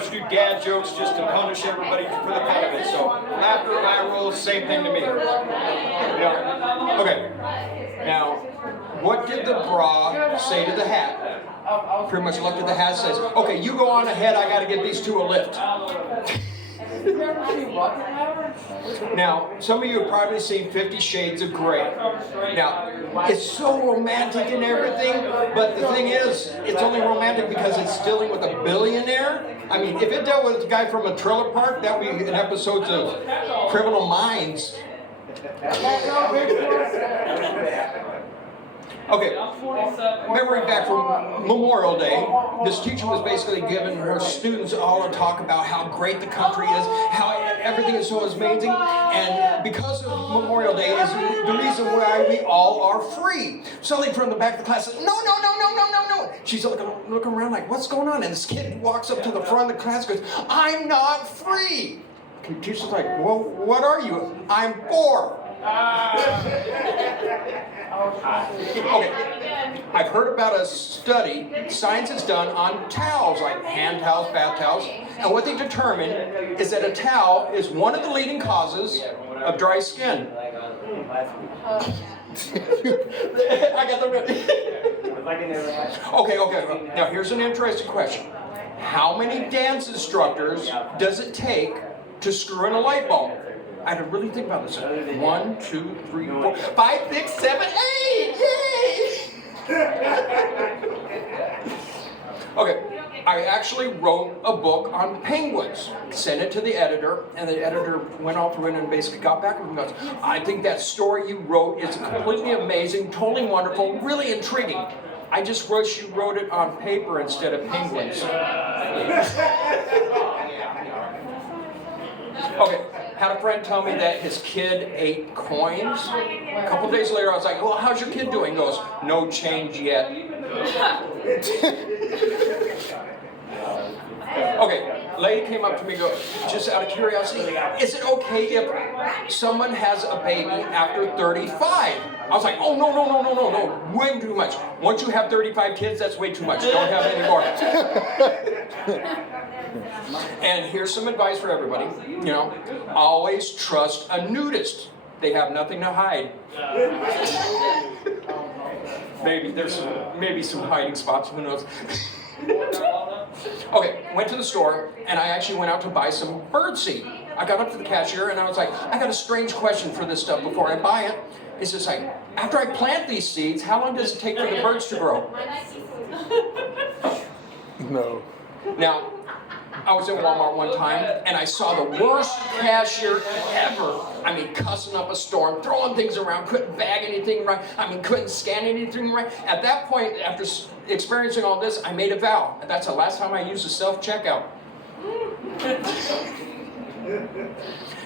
much do dad jokes just to punish everybody for the fun of it. So laughter, eye rolls, same thing to me. Yeah. Okay. Now, what did the bra say to the hat? Pretty much looked at the hat and says, okay, you go on ahead, I got to give these two a lift. Now, some of you have probably seen 50 Shades of Grey. Now, it's so romantic and everything, but the thing is, it's only romantic because it's dealing with a billionaire. I mean, if it dealt with a guy from a trailer park, that would be in episodes of Criminal Minds. Okay, memory back from Memorial Day, this teacher was basically giving her students all a talk about how great the country is, how everything is so amazing, and because of Memorial Day is the reason why we all are free. Suddenly from the back of the class says, no. She's looking around like, what's going on? And this kid walks up to the front of the class and goes, I'm not free. The teacher's like, well, what are you? I'm poor. Okay, I've heard about a study science has done on towels, like hand towels, bath towels, and what they determined is that a towel is one of the leading causes of dry skin. I got the ready. Okay. Now here's an interesting question. How many dance instructors does it take to screw in a light bulb? I had to really think about this. 1, 2, 3, 4, 5, 6, 7, 8! Yay! Okay, I actually wrote a book on penguins. Sent it to the editor, and the editor went all through it and basically got back with me and goes, I think that story you wrote is completely amazing, totally wonderful, really intriguing. I just wish you wrote it on paper instead of penguins. Okay, had a friend tell me that his kid ate coins. A couple days later, I was like, well, how's your kid doing? He goes, no change yet. Okay, lady came up to me and goes, just out of curiosity, is it okay if someone has a baby after 35? I was like, oh, no, way too much. Once you have 35 kids, that's way too much. Don't have any more. And here's some advice for everybody. Always trust a nudist. They have nothing to hide. There's some hiding spots, who knows. Okay, went to the store, and I actually went out to buy some birdseed. I got up to the cashier, and I was like, I got a strange question for this stuff before I buy it. It's just like, after I plant these seeds, how long does it take for the birds to grow? No. Now, I was in Walmart one time, and I saw the worst cashier ever. I mean, cussing up a storm, throwing things around, couldn't bag anything right. I mean, couldn't scan anything right. At that point, after experiencing all this, I made a vow. That's the last time I used a self-checkout.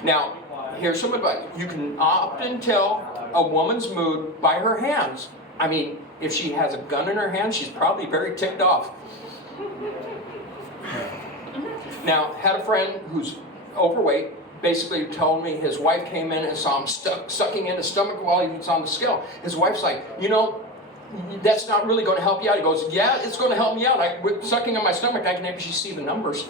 Now, here's some advice. You can often tell a woman's mood by her hands. I mean, if she has a gun in her hand, she's probably very ticked off. Now, had a friend who's overweight, basically told me his wife came in and saw him sucking in his stomach while he was on the scale. His wife's like, that's not really going to help you out. He goes, yeah, it's going to help me out. With sucking on my stomach, I can actually see the numbers.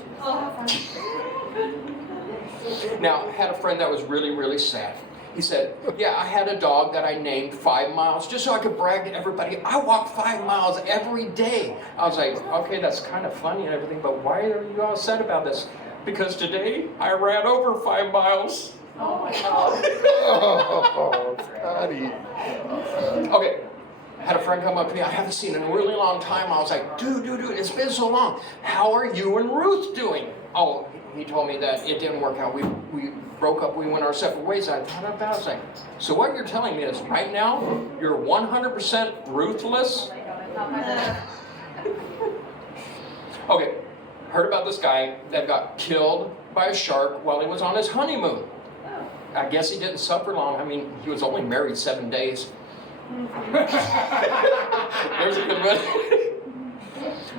Now, had a friend that was really, really sad. He said, yeah, I had a dog that I named 5 miles just so I could brag to everybody. I walk 5 miles every day. I was like, okay, that's kind of funny and everything, but why are you all upset about this? Because today I ran over 5 miles. Oh my God. Oh, Patty. Okay, had a friend come up to me. I haven't seen in a really long time. I was like, dude, it's been so long. How are you and Ruth doing? Oh, he told me that it didn't work out. We broke up, we went our separate ways. I thought about it, I was like, so what you're telling me is right now, you're 100% ruthless? Okay, heard about this guy that got killed by a shark while he was on his honeymoon. I guess he didn't suffer long. I mean, he was only married 7 days. There's a good one.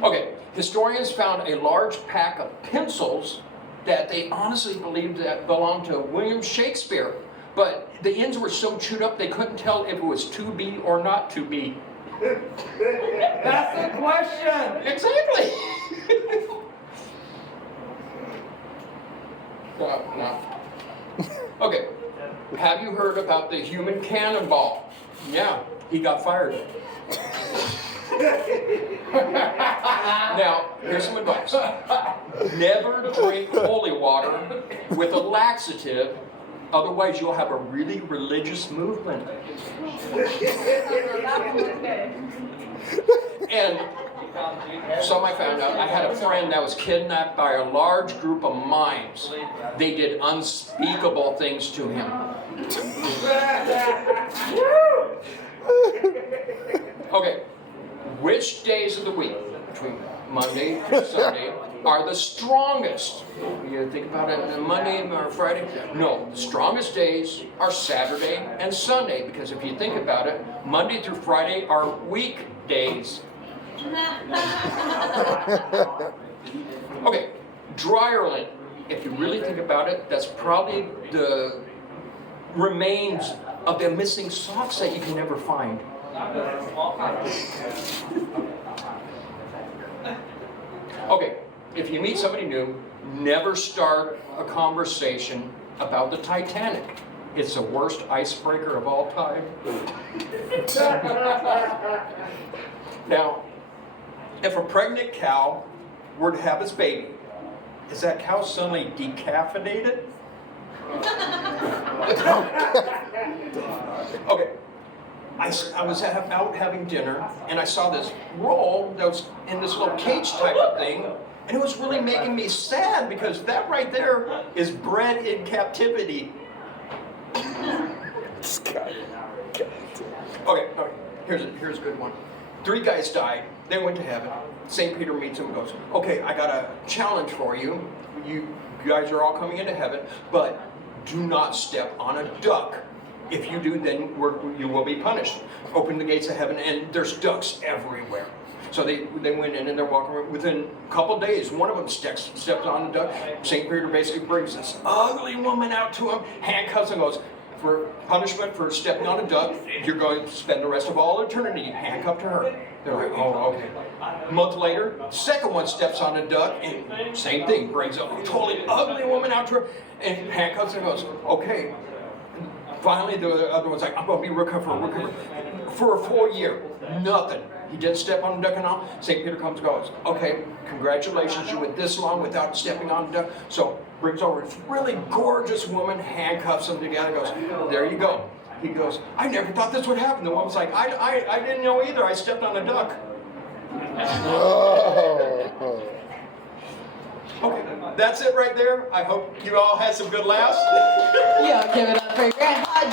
Okay, historians found a large pack of pencils that they honestly believed that belonged to William Shakespeare. But the ends were so chewed up they couldn't tell if it was to be or not to be. That's the question. Exactly. No. Okay. Have you heard about the human cannonball? Yeah, he got fired. Now, here's some advice. Never drink holy water with a laxative, otherwise you'll have a really religious movement. And some I found out, I had a friend that was kidnapped by a large group of mimes. They did unspeakable things to him. Okay, which days of the week, between Monday and Sunday, are the strongest? You think about it, Monday or Friday? No, the strongest days are Saturday and Sunday, because if you think about it, Monday through Friday are weekdays. Okay, dryer lint. If you really think about it, that's probably the remains of the missing socks that you can never find. Okay, if you meet somebody new, never start a conversation about the Titanic. It's the worst icebreaker of all time. Now, if a pregnant cow were to have its baby, is that cow suddenly decaffeinated? Okay, I was out having dinner, and I saw this roll that was in this little cage type of thing, and it was really making me sad, because that right there is bred in captivity. Okay, here's a good one. 3 guys died. They went to heaven. St. Peter meets them and goes, okay, I got a challenge for you. You guys are all coming into heaven, but do not step on a duck. If you do, then you will be punished. Open the gates of heaven, and there's ducks everywhere. So they went in and they're walking around. Within a couple days, one of them steps on a duck. St. Peter basically brings this ugly woman out to him, handcuffs and goes, for punishment for stepping on a duck, you're going to spend the rest of all eternity handcuffed to her. They're like, oh, okay. A month later, second one steps on a duck, and same thing, brings a totally ugly woman out to her, and handcuffs and goes, okay. Finally, the other one's like, I'm going to be recovered for a full year. Nothing. He didn't step on a duck and all. St. Peter comes and goes, okay, congratulations, you went this long without stepping on a duck. So brings over this really gorgeous woman, handcuffs them together, goes, there you go. He goes, I never thought this would happen. The woman's like, I didn't know either. I stepped on a duck. Okay, that's it right there. I hope you all had some good laughs. Yo, give it up for your grandpa,